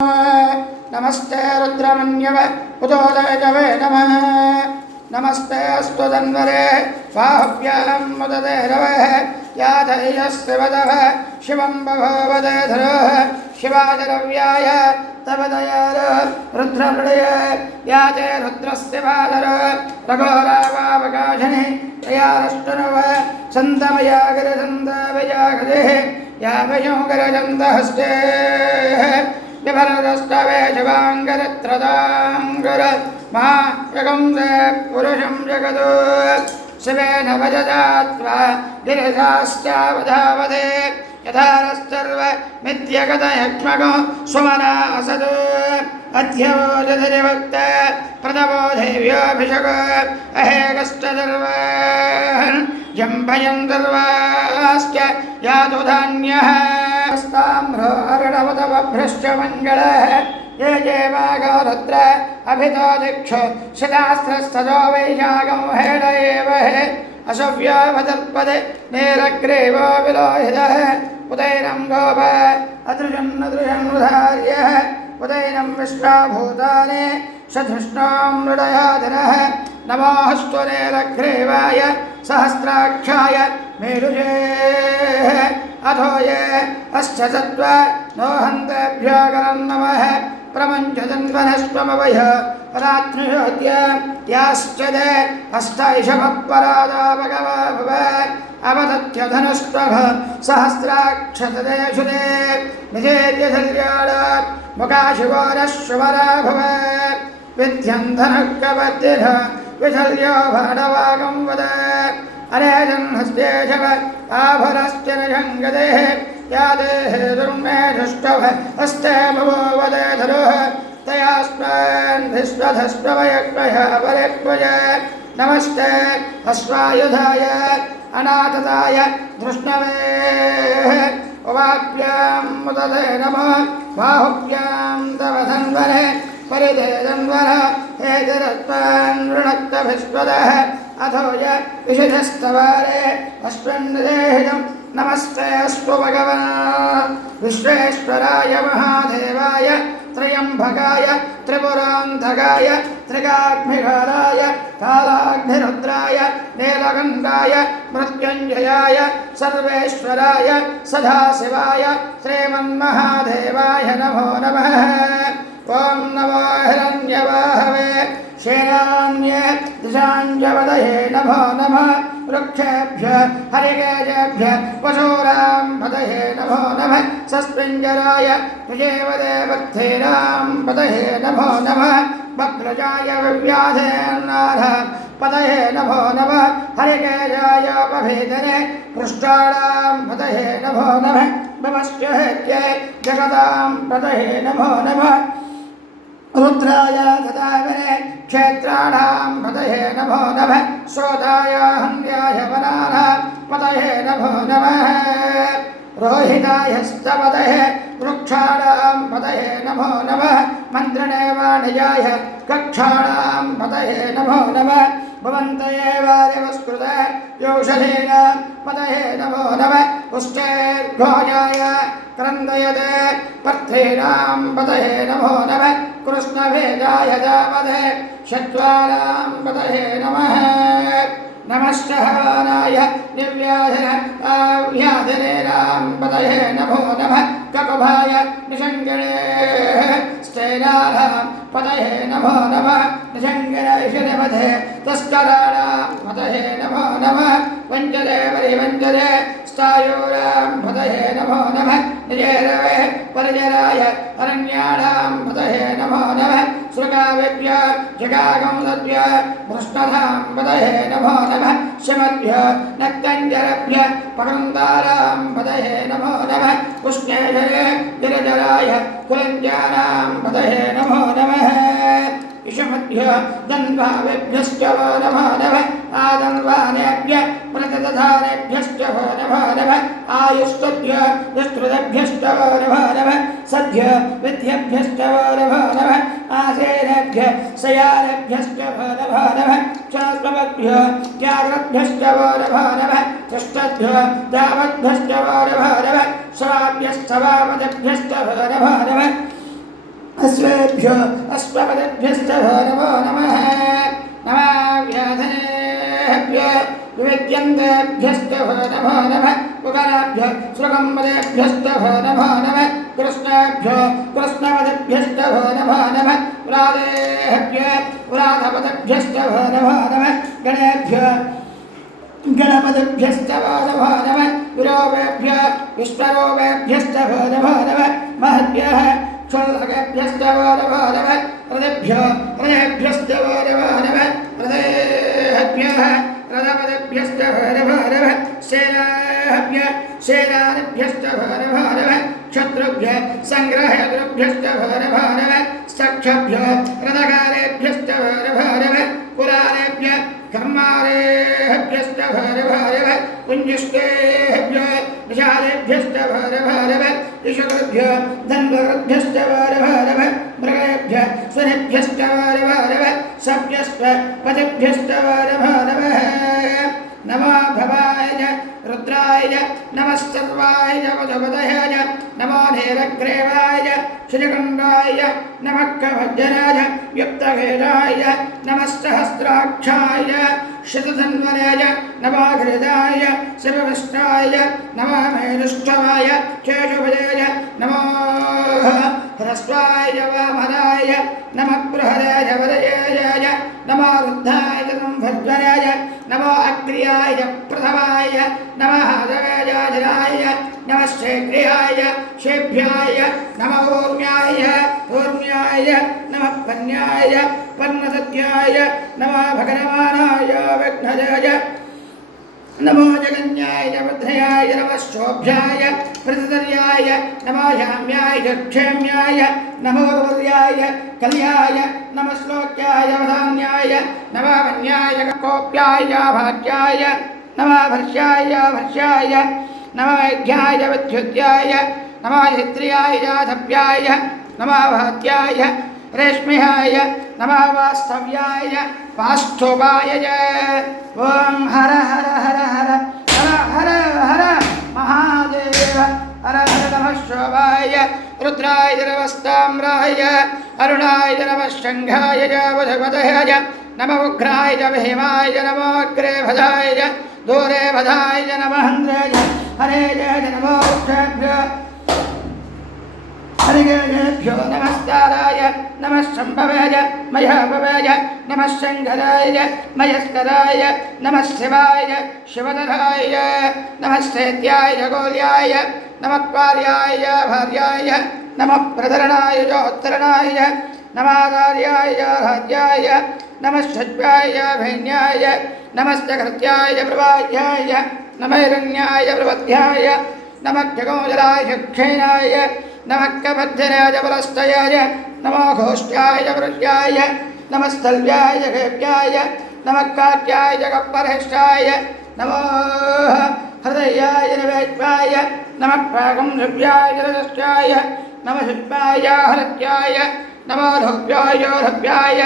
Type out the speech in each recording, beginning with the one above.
नमस्ते रुद्रमन्यव उदोदयजवे नमः। नमस्ते अस्तु तन्वरे बाहुभ्यां मुदते रवः याधयस्य वदः शिवं बभवदे धरोः शिवाजरव्याय तव दयार रुद्रमृडय याते रुद्रस्य बादर रघोरावावकाशने तयारष्टनव सन्तमया गिरिसन्दावयागदेः यावयोगरजन्दहस्ते विभरदस्तवे शिवाङ्गरत्रदाङ्गर महायगंसे पुरुषं जगदो शिवेन वजदात्वा गिरिशाश्चावधावदे यथारश्चर्व मिथ्यगतयक्ष्मगो सुमना असदो अध्यवोजधरिभक्त प्रदबोधेव्योऽभिषग अहेकश्चर्वान् जम्भयं सर्वाश्च यातु धान्यः स्ताम्रो अर्णवतवभ्रश्च मङ्गलः ये जेवागरुद्र अभितो दिक्षु शिलास्त्रस्तजो वैशाखं हेड एव असव्यावदर्पदे नेरग्रेवो विलोहितः उदैनं गोप अदृशन्नदृशन्नुधार्यः उदैनं विश्वाभूतानि सधृष्णां मृडयादिनः नमोऽस्तु नेरग्रेवाय सहस्राक्षाय मेरुजे अथो ये अश्च सत्त्वा नोहन्तेभ्यो करं नमः प्रमञ्चजन्वनस्त्वमवय रात्रियोद्य याश्च दे अष्टैषभपरादा भगवा भव अवदत्यधनुष्टभ सहस्राक्षतदेषुदे निजेत्यधल्याड मुखाशिवोरश्वरा भव विद्यं धनुकवतिः विशल्यो भाडवागं वद अरेजन्हस्ते शव आभरश्च नजङ्गदेः यादेः दुर्मेधुष्टभ हस्ते भवो वदे धरुः तयास्मान् विश्वधस्प्रवयक्वय परेक्वय नमस्ते अश्वायुधाय अनाथताय धृष्णवे उवाभ्यां मुदते नमः बाहुभ्यां तव धन्वने परिधे धन्वः हेतिरत्वान् वृणक्तभिस्वदः अथो य विशिधस्तवारे अस्मिन्देहितं नमस्ते अस्तु भगवान् विश्वेश्वराय महादेवाय त्र्यम्बकाय त्रिपुरान्तकाय त्रिकाग्निघाराय कालाग्निरुद्राय नीलकण्ठाय मृत्युञ्जयाय सर्वेश्वराय सदाशिवाय श्रीमन्महादेवाय नमो नमः। ॐ नमो हिरण्यवाहवे शेनान्ये दिशाञ्जवदये नमो नमः। वृक्षेभ्य हरिकेशेभ्य पशूनां पतये नमो नमः। सस्मिञ्जराय विजयवदेवर्थीनां पतये नमो नमः। वक्रजाय विव्याधेर्नाथ पतये नमो नमः। हरिकेशाय उपभेदने पृष्ठाणां पतये नमो नमः। नमस्ते जगदां पतये नमो नमः। रुद्राय तदावने क्षेत्राणां पतये नमो नमः। श्रोताय हन्याय वनानां पतये नमो नमः। रोहिताय स्तपतये वृक्षाणां पतये नमो नमः। मन्त्रणे वाणिजाय कक्षाणां पतये नमो नमः। भवन्तये वारिवस्कृत योषधीनां पतये नमो नमः। पुष्टेर्घोजाय क्रन्दयते पर्थीनां पतये नमो नमः। कृष्णभेदाय दावदे शत्वानां पतये नमः। नमश्चहवानाय दिव्याधिनेनां पतये नमो नमः। ककुभाय निषङ्गिणे स्तेनानां पतये नमो नमः। निषङ्गिणैषधिपथे तस्कराणां पतये नमो नमः। वञ्जले परिवञ्जले स्थायूरां पतये नमो नमः। निजेरवे परिजराय अरण्याणां पतये नमो नमः। सृगावेभ्य जगागंसभ्य भृष्णधां पतये नमो नमः। शिवभ्य नक्तञ्जरभ्य पकन्दारां पतये नमो नमः। पुष्णेशरे गिरिजराय कुलञ्जानां पतये नमो नमः। इषमभ्य दन्वावेभ्यश्च वो नमो नमः। आदन्वानेभ्य प्रतिदधानेभ्यश्च वो नमो नमः। आयुस्तभ्य विस्तृतेभ्यश्च वो नमो नमः। सद्य विद्येभ्यश्च वो नमो नमः। आसेनेभ्य शयानेभ्यश्च वो नमो नमः। चास्मभ्य जाग्रभ्यश्च वो नमो नमः। तिष्ठभ्य दावद्भ्यश्च वो नमो नमः। स्वाभ्यश्च वामदेभ्यश्च वो नमो नमः। अश्वेभ्यो अश्वपदेभ्यस्तभो नमो नमः नमः व्याधनेभ्यो विविद्यन्तेभ्यस्तभो नमो नमः उगराभ्यो सुरगम्बदेभ्यस्तभो नमो नमः कृष्णेभ्यो कृष्णपदेभ्यस्तभो नमो नमः व्रादेभ्यो व्राधपदेभ्यस्तभो नमो नमः गणेभ्यो गणपतिभ्यस्तभो नमो नमः विरोपेभ्यः विश्वरूपेभ्यस्तभो नमो नमः महद्भ्यः क्षुल्लकेभ्यस्तभो नमो नमः रथेभ्यो रथेभ्यस्तभो नमो नमः रथेभ्यः रथपतिभ्यस्तभो नमो नमः सेनाभ्यः सेनानिभ्यस्तभो नमो नमः क्षत्रुभ्यः सङ्ग्रहद्रुभ्यस्तभो नमो नमः सख्यभ्यो रथकारेभ्यस्तभो नमो नमः कुलारेभ्यः कर्मारेभ्यस्तभो नमो नमः पुञ्जिष्टेभ्यो विशालेभ्यस्तभो नमो नमः ईशकृभ्यो धन्वकृभ्यस्तभो नमो नमः मृगेभ्यः स्वनेभ्यस्तभो नमो नमः सभ्यस्व पदेभ्यस्तभो नमो नमः नमो भवाय रुद्राय नमः सर्वाय वधवदयाय नमो नीलग्रीवाय श्रीकण्ठाय नमः कवचराय युक्तवेदाय नमः सहस्राक्षाय शतधन्वनाय नमो हृदाय शिवविष्टाय नमो मेरुष्टवाय केशवजाय नमो ह्रस्वाय वामनाय नमः बृहदाय वरयाय नमो रुद्धाय संभद्वराय नमो अग्र्याय प्रथमाय नमः हदगाय नमः शेग्र्याय शेभ्याय नमो ऊर्म्याय ऊर्म्याय नमः पन्याय पर्णसत्याय नमो भगवानाय विघ्नजाय नमो जगन्याय बुद्धयाय नमः शोभ्याय प्रतिदर्याय नमो याम्याय क्षेम्याय नमो वर्याय कल्याय नमः श्लोक्याय वधान्याय नमो वन्याय कोप्याय भाग्याय नमो भर्ष्याय भर्ष्याय नमो वैघ्याय विद्युत्याय नमो हित्र्याय धप्याय नमो भात्याय रेश्म्याय नमो वास्तव्याय वास्तुवाय ओम हर हर हर हर हर हर हर महादेव हर हर नमः शोभाय रुद्राय नमस्ताम्राय अरुणाय नमः शंघाय बुधपदयाय नमः उग्राय भीमाय नमो अग्रे भदाय दूरे भदाय नमः हन्द्राय हरे जय नमो वृक्षेभ्यो हरिगेभ्यो नमस्काराय नमः शम्भवाय मयाभवाय नमः शङ्कराय मयस्कराय नमः शिवाय शिवधराय नमः सेत्याय गोल्याय नमः कार्याय भार्याय नमः प्रधरणाय जोत्तरणाय नमः कार्याय राज्याय नमः षड्व्याय भैन्याय नमश्चकृत्याय प्रभाज्याय नमः हिरण्याय प्रबध्याय नमः जगोजराय क्षेनाय नमः कबद्धराय परस्तयाय नमो घोष्ट्याय वृष्ट्याय नमः स्थल्व्याय घेव्याय नमः काट्याय जगपरहेष्टाय नमो हृदयाय निवेद्याय नमः प्रागं नृव्याय रजस्याय नमः शिल्पाय हरत्याय नमो धोव्याय धव्याय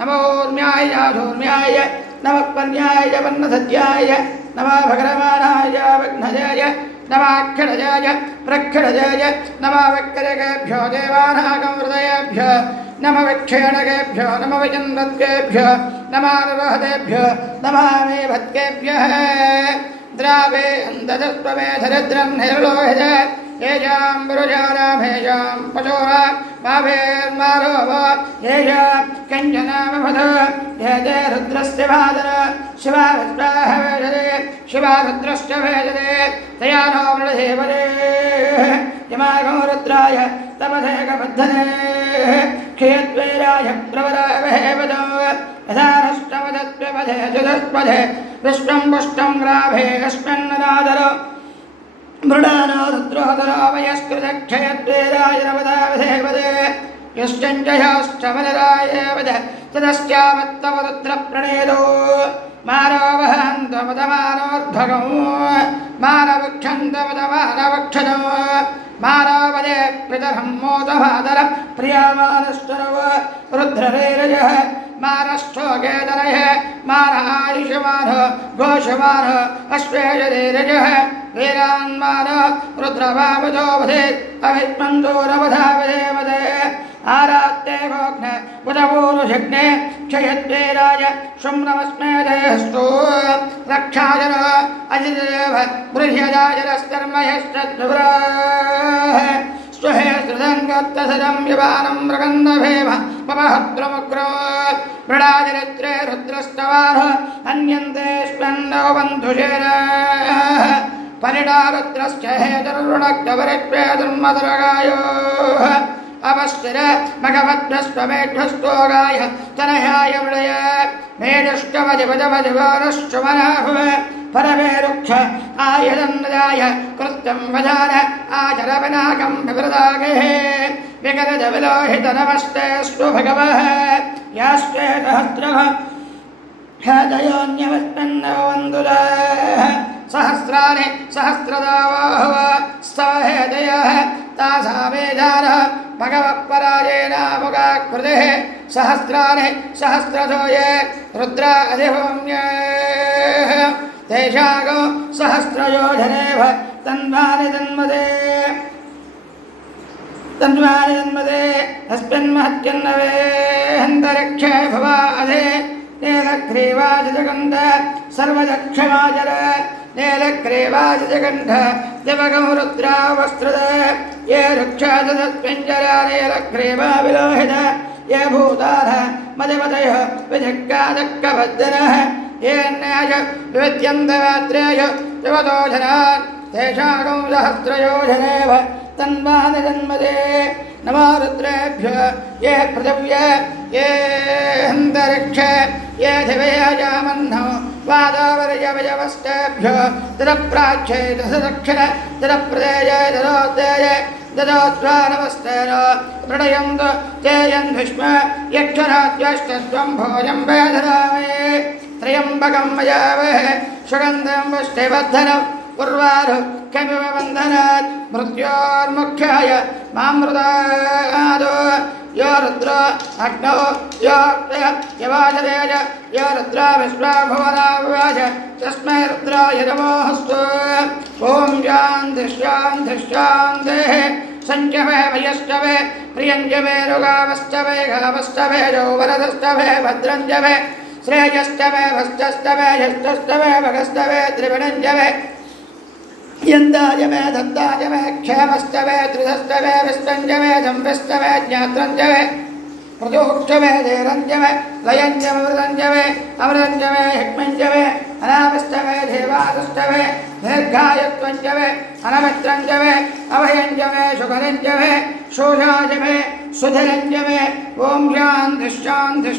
नमो ऊर्म्याय धूर्म्याय नमः पन्याय पन्नसत्याय नमः भगरवाणाय विघ्नजाय नमाक्षरजाय प्रक्षरजाय नमः वक्रकेभ्यो देवानागं हृदयेभ्यो नमः विक्षेणकेभ्यो नमः विजन्वत्केभ्यो नमः निर्वहतेभ्यो नमः मे भत्केभ्यः द्रावे दशस्वमे धरिद्रं निर्लोहित येषां पुरुषाणामेषां पशूनां माभेर्मारोह येषां कञ्चनामभद ये ते रुद्रस्य भादर शिवा विश्वाः वेदते शिवा रुद्रश्च वेदते तया नो मृळेवरे यमागो रुद्राय तपसेकबद्धने क्षेत्वेराय प्रवरावहेवदो यथा नष्टमदत्वपदे चतुष्पदे विश्वं पुष्टं ग्राभे अस्मिन्नदादरो मृडानो रुद्रोदरो वयस्कृतक्षयद्वेराय नवदावधेवदे यश्चञ्चयाष्टमनराय वद तदश्चामत्तव रुद्रप्रणेदो मानवहन्तमदमानोद्भगो मानवक्षन्तमदमानवक्षदो मानवदे पितरं मोदभादरं प्रियमानश्चरव रुद्ररेरजः मानस्थोगेदरः मानहायुषमानः घोषमानः अश्वेयदेरजः वीरान्मानः रुद्रभावजो वधेत् अविद्मन्दो नवधावधेवदे आरात्ते भोग्ने बुधपूरुषग्ने क्षयद्वेराय शुम्रमस्मेधयस्तु रक्षाजन अजिदेव बृह्यजाजरस्तर्मयश्चद्विवराः स्वहे श्रुतङ्गत्तसदं यवानं मृगन्नभेम पवहद्रमुग्रो मृडाजरित्रे रुद्रस्तवाः अन्यन्ते स्पन्दो बन्धुशेराः परिडारुद्रश्च हेतुर्वृणक्तवरित्वेदुर्मदरगायोः अवस्थिर मघवद्भ्यस्त्वमेढ्यस्तोगाय तनयाय विडय मेजुष्टवजिवजवजिवारश्चुमनाः परमे रुक्ष आयदन्नदाय कृत्यं वजान आचरविनाकं विवृदागेः विगतजविलोहितनमस्तेऽस्तु भगवः यास्ते सहस्रः हृदयोऽन्यवस्मिन्नो वन्दुलाः सहस्राणि सहस्रदावाहव स्तवहेदयः तासामेधानः भगवत्पराजेनामुगाकृतिः सहस्राणि सहस्रशो ये रुद्रा अधिभूम्यः तेषागो सहस्रयोजनेव तन्वानि तन्मते अस्मिन्महत्यन्नवे अन्तरिक्षे भवा अधे नीलग्रीवाजगन्ध सर्वदक्षमाचर नीलग्रीवाजगन्ध दिवगं रुद्रावस्त्रद ये रुक्षादस्मिञ्जरा नीलग्रीवा विलोहित ये भूतार मदिमतयः विजग्गादक्कभद्रः ये न्याय विविद्यन्तवात्रेय युवतोजनान् तेषागं सहस्रयोजनेव तन्वानि तन्मते नमो रुद्रेभ्यः ये पृथिव्य ये अन्तरिक्ष ये दिवयाजामन्नो वादावर्यवयवस्तेभ्यः तदप्राच्ये दशदक्षिण तदप्रदेय तदोत्तेय ददोद्वानवस्तेन प्रणयन्तु ते यन्विष्म यक्षराज्यष्टत्वं भोजं वेधरामहे त्र्यम्बकं मयावहे सुगन्धं वष्टिवर्धनं उर्वारु कमिव बन्धनात् मृत्योर्मुख्याय मामृतादो यो रुद्र अग्नौ यो यवाजरेज यो रुद्र विश्वाभुवनावाच तस्मै रुद्राय नमोऽस्तु ॐ शान्तिः सञ्जवे वयश्चवे प्रियञ्जवे रुगावश्चवे गावश्चवे जौवरदश्चवे भद्रञ्जवे श्रेयश्चवे भश्चस्तवे यष्टस्तवे भगस्तवे त्रिविणञ्जवे यन्दाजवे दत्ताजवे क्षेमस्तवे त्रिधस्तवे विष्टञ्जवे संविष्टवे ज्ञात्रञ्जवे मृदुक्षवे धीरञ्जवे लयञ्जवे मृदञ्जवे अमृतञ्जवे हिक्मञ्जवे अनाविष्टवे देवादुष्टवे दीर्घायुत्वञ्जवे अनमित्रञ्जवे अभयञ्जवे सुखरञ्जवे शोषाजवे सुधरञ्जवे ॐ शान्तिः